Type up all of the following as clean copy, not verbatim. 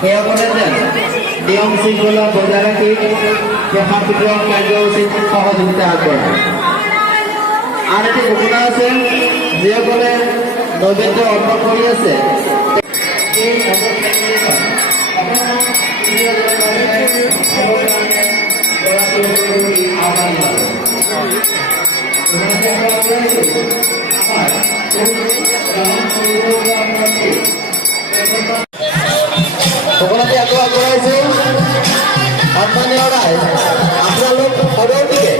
সেইসকলে যেন নিয়ম শৃংখলা বজাই ৰাখি শান্তিপূৰ্ণ কাৰ্যসূচীত সহযোগিতা আগবঢ়ায়। আন এটি ঘোষণা আছে, যিসকলে নৈবেদ্য অৰ্পণ কৰি আছে এই সকলোকে আকৌ আগবঢ়াইছোঁ। সন্মানীয় ৰাইজ, আপোনালোক সদৌদিকে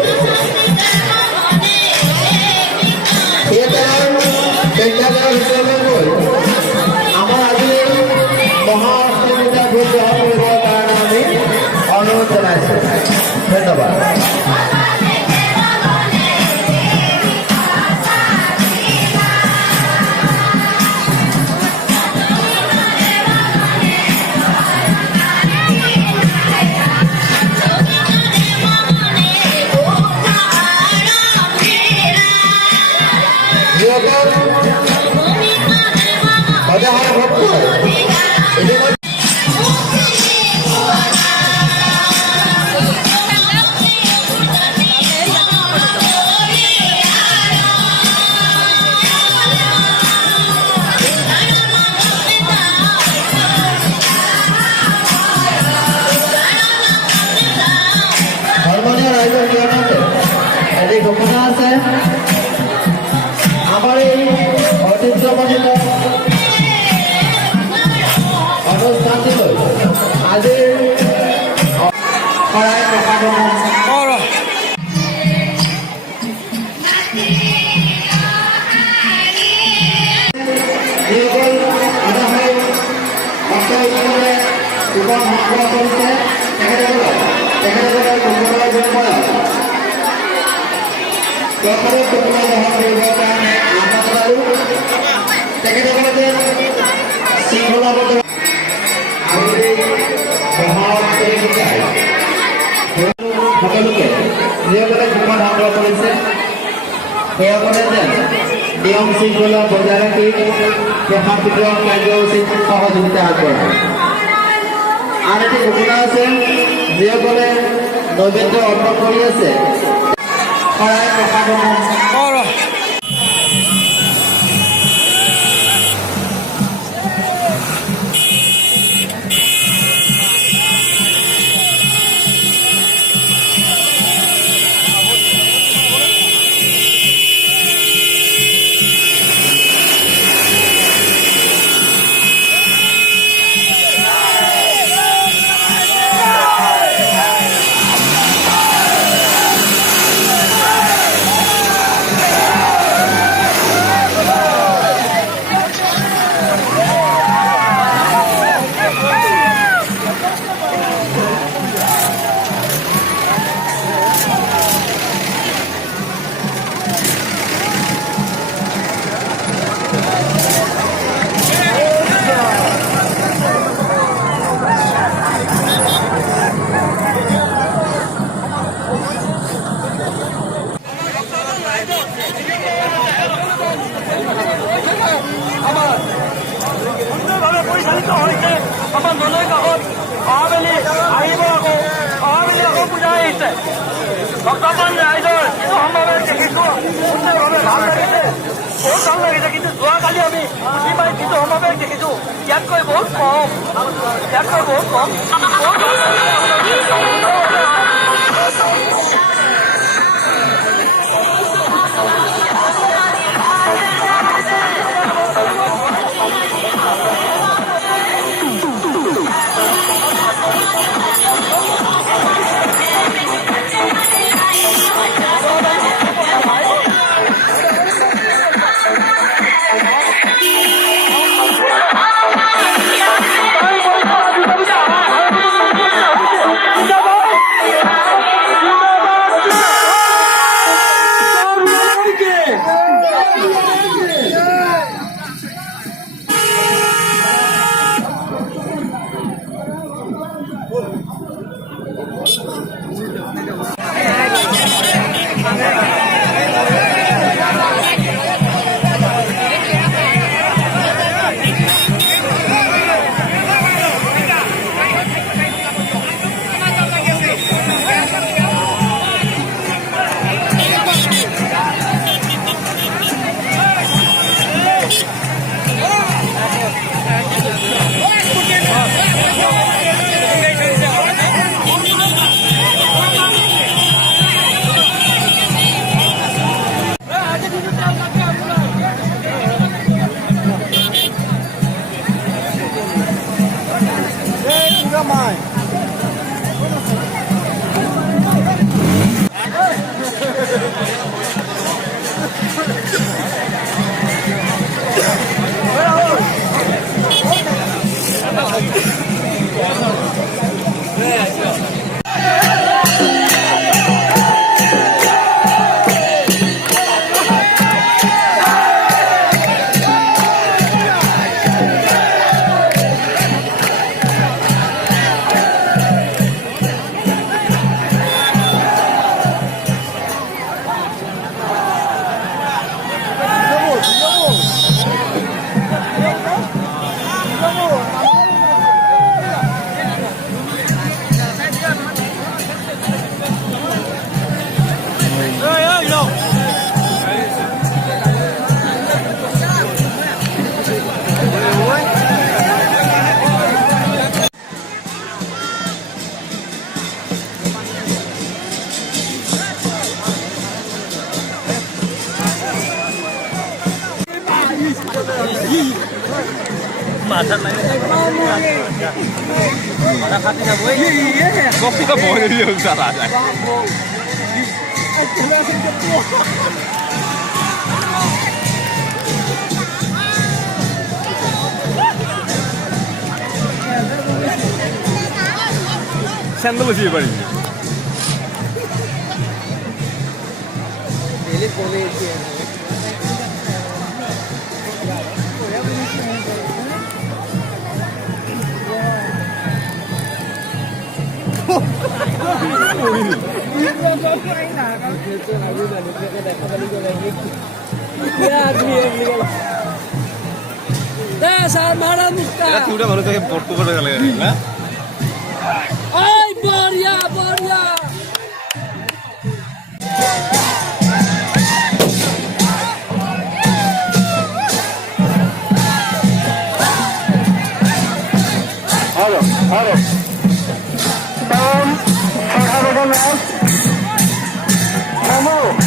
থিয়েটাৰৰ প্ৰেক্ষাগৃহ হিচাপে গৈ আমাৰ আজি মহা অষ্টমীতা ভোজ গ্ৰহণ কৰিবৰ কাৰণে আমি অনুৰোধ জনাইছোঁ। ধন্যবাদ। সদায় ভক্ত সন্মানীয় ৰাইজৰ নিয়মতে এটি ঘোষণা আছে। আমাৰ এই ঐতিহ্যমণ্ডিত অনুষ্ঠানটিলৈ আজিৰ শৰাই প্ৰসাদন যিসকল আদাহৈ ভক্তসকলে উপন সংগ্ৰহ কৰিছে তেখেতসকলৰ কুকুৰৰ জন্মত সকলো কুকুৰা গ্ৰহণ কৰিবৰ কাৰণে আহ্বান জনালোঁ। তেখেতসকলে শৃংখলাবদ্ধ সকলোকে যিসকলে কুকুৰা সংগ্ৰহ কৰিছে সেইসকলে যেন নিয়ম শৃংখলা বজাই ৰাখি শান্তিপূৰ্ণ কাৰ্যসূচীত সহযোগিতা আগবঢ়ায়। আন এটি ঘোষণা আছে, যিসকলে নৈবেদ্য অৰ্পণ কৰি আছে শৰাই প্ৰসাদন পৰিচালিত হৈছে। আমাৰ নদৈ কাষত অহাবেলি আহিব, অহাবেলি আকৌ পূজা আহিছে। ভক্তমান ৰাইজৰ কিছু সমাৱেশ দেখিছোঁ, সুন্দৰভাৱে ভাল লাগিছে, বহুত ভাল লাগিছে। কিন্তু যোৱাকালি আমি প্ৰতিবাৰে কিছু সমাৱেশ দেখিছোঁ, ইয়াতকৈ বহুত কম, ইয়াতকৈ বহুত কম। মাথা লাগে মাথা খাতে না বই কপিটা বলে দিও সারা যায় স্যান্ডেল বসিয়ে পারি তুইটা ভালো থেকে পড়তে করে গেলে না Ay, Boria, Boria! Halo, halo. Salam, sahabat Nabi. Kamu